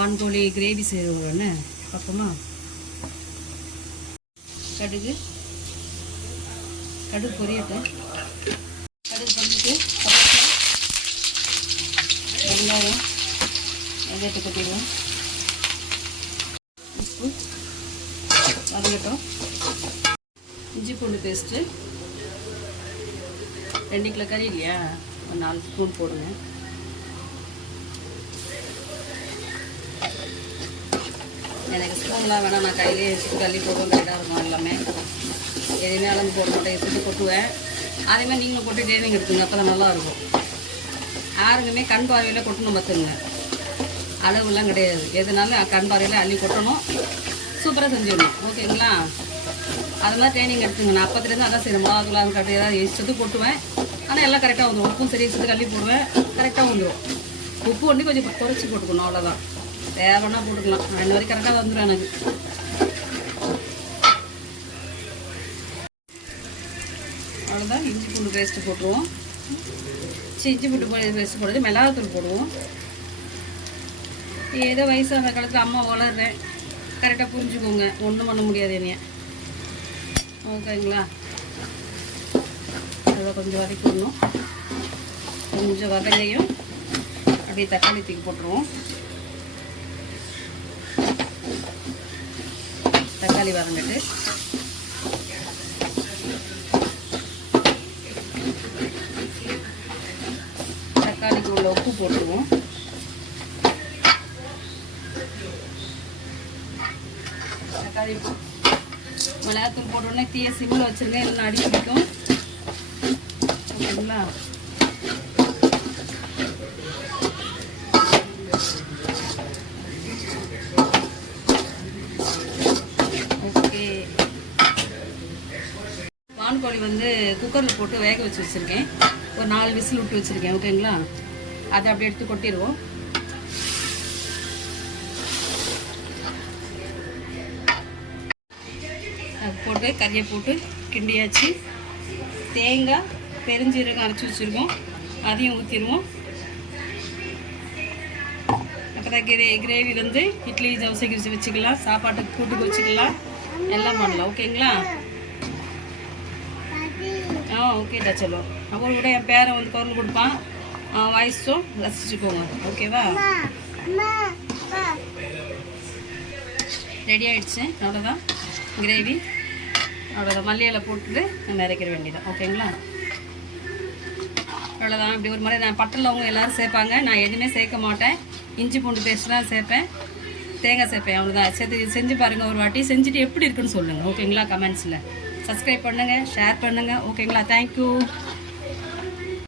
வான்கோழி கிரேவி செய்வோம்னு பக்கமாக கடுகு. கடுகு பொரியட்டும். கடுகு பொரிச்சிட்டு வெங்காயம் வெங்காயத்தை கொட்டிடுவோம். உப்பு வதங்கட்டும் இஞ்சி பூண்டு பேஸ்ட்டு. ரெண்டு கிலோ கறி இல்லையா? ஒரு நாலு ஸ்பூன் போடுங்க. எனக்கு ஸ்பூன்லாம் வேணாம் நான் கையிலே எடுத்து தள்ளி போடுவோம் கரெக்டாக இருக்கும் எல்லாமே? எதுவுமே அளந்து போட மாட்டேன் எடுத்துட்டு கொட்டுவேன் அதேமாதிரி நீங்களும் கொட்டி ட்ரைனிங் எடுத்துங்க அப்போ தான் நல்லாயிருக்கும். யாருக்குமே கண் பார்வையில் கொட்டணும் பார்த்துங்க அளவுலாம் கிடையாது. எதுனாலும் கண் பார்வையில் அள்ளி கொட்டணும். சூப்பராக செஞ்சிடணும். ஓகேங்களா? அது மாதிரி ட்ரைனிங் எடுத்துங்க நான் அப்பத்துலேருந்து அதான் சரி மிளகாத்தூள் கட்டு ஏதாவது இஷ்டத்து கொட்டுவேன். ஆனால் எல்லாம் கரெக்டாக வந்துடும் உப்பும் சரி இஷ்டத்துக்கு அள்ளி போடுவேன். கரெக்டாக வந்துடும் உப்பு வந்து கொஞ்சம் குறைச்சி போட்டுக்கணும் அவ்வளோதான் தேவைன்னா போட்டுக்கலாம். ரெண்டு வரைக்கும் கரெக்டாக வந்துடும் எனக்கு. அவ்வளோதான் இஞ்சி பூண்டு பேஸ்ட்டு போட்டுருவோம். சரி, இஞ்சி பூண்டு பேஸ்ட் போடுறது மிளகாத்தூள் போடுவோம். ஏதோ வயசான காலத்தில் அம்மா வளர்றேன். கரெக்டாக புரிஞ்சுக்கோங்க. ஒன்றும் பண்ண முடியாது என்னைய. ஓகேங்களா? அதை கொஞ்சம் வதக்கிடணும் கொஞ்சம் வதங்கையும் அப்படியே தக்காளி தூக்கி போட்டுருவோம். தக்காளி வதங்கிட்டு. தக்காளிக்கு உள்ள உப்பு போட்டுருவோம். தக்காளி மிளகாத்தூள் போட்டோடனே தீய சிம்மில் வச்சுருங்க இல்லைன்னா அடி பிடிக்கும் ஓகேங்களா? வான்கோழி வந்து குக்கரில் போட்டு வேக வச்சு வச்சுருக்கேன். ஒரு நாலு விசில் விட்டு வச்சுருக்கேன் ஓகேங்களா? அதை அப்படியே எடுத்து கொட்டிடுவோம். அது போட்டு கறியை போட்டு கிண்டியாச்சு. தேங்காய் பெருஞ்சீரகம் அரைச்சி வச்சுருக்கோம். அதையும் ஊற்றிடுவோம் அப்புறம் கிரே கிரேவி வந்து இட்லி தோசைக்கு வச்சு வச்சுக்கலாம் சாப்பாட்டுக்கு கூட்டுக்கு வச்சுக்கலாம். எல்லாம் பண்ணலாம் ஓகேங்களா? ஆ ஓகேடா சொல்லோ அப்புறம் கூட என் பேரை வந்து குரல் கொடுப்பான். வாய்ஸும் ரசிச்சுக்கோங்க. ஓகேவா ரெடி ஆயிடுச்சு. அவ்வளோதான் கிரேவி அவ்வளோதான் மல்லி இலை போட்டுட்டு நம்ம இறக்கிற வேண்டியதான் ஓகேங்களா அவ்வளோதான் இப்படி ஒரு முறை நான் பட்டை லவங்கம் எல்லாரும் சேர்ப்பாங்க. நான் எதுவுமே சேர்க்க மாட்டேன். இஞ்சி பூண்டு பேஸ்ட் தான் சேர்ப்பேன். தேங்காய் சேர்ப்பேன். அவ்வளோதான் சேர்த்து செஞ்சு பாருங்கள் ஒரு வாட்டி. செஞ்சுட்டு எப்படி இருக்குன்னு சொல்லுங்கள் ஓகேங்களா கமெண்ட்ஸில் சப்ஸ்கிரைப் பண்ணுங்கள் ஷேர் பண்ணுங்கள் ஓகேங்களா தேங்க்யூ